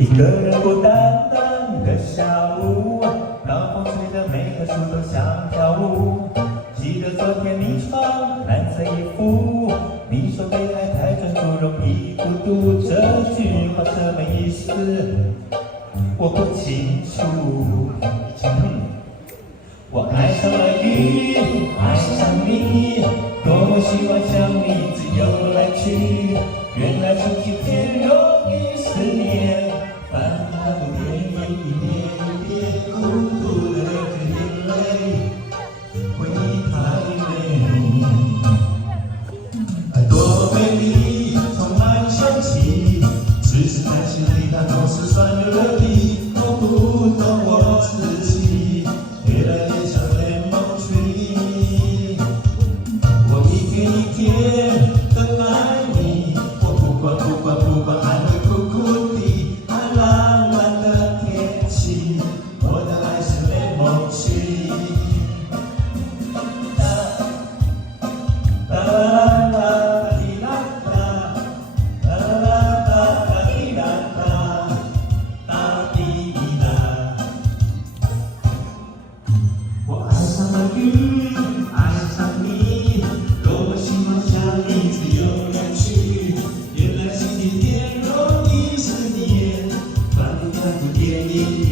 一个人孤单单的下午，当风吹得每棵树都想跳舞。记得昨天你穿蓝色衣服，你说被爱太专注容易孤独，这句话什么意思？我不清楚。我爱上了雨，爱上你，多么希望像你自由来去。原来星期天容易思念，烦恼不便一点一点，孤独的流着眼泪，回忆太美。爱多美丽，充满香气，只是在心里它总是酸溜溜的，我不懂我自己，越来越像 lemon tree。我一天一天更爱你，我不管还会苦苦的，爱浪漫的天气，我的爱是 lemon tree。啦啦啦滴啦啦，啦啦啦滴啦啦，啦滴啦。我爱上了雨，爱上你，多么希望像你自由来去。原来星期天容易思念，反复电影。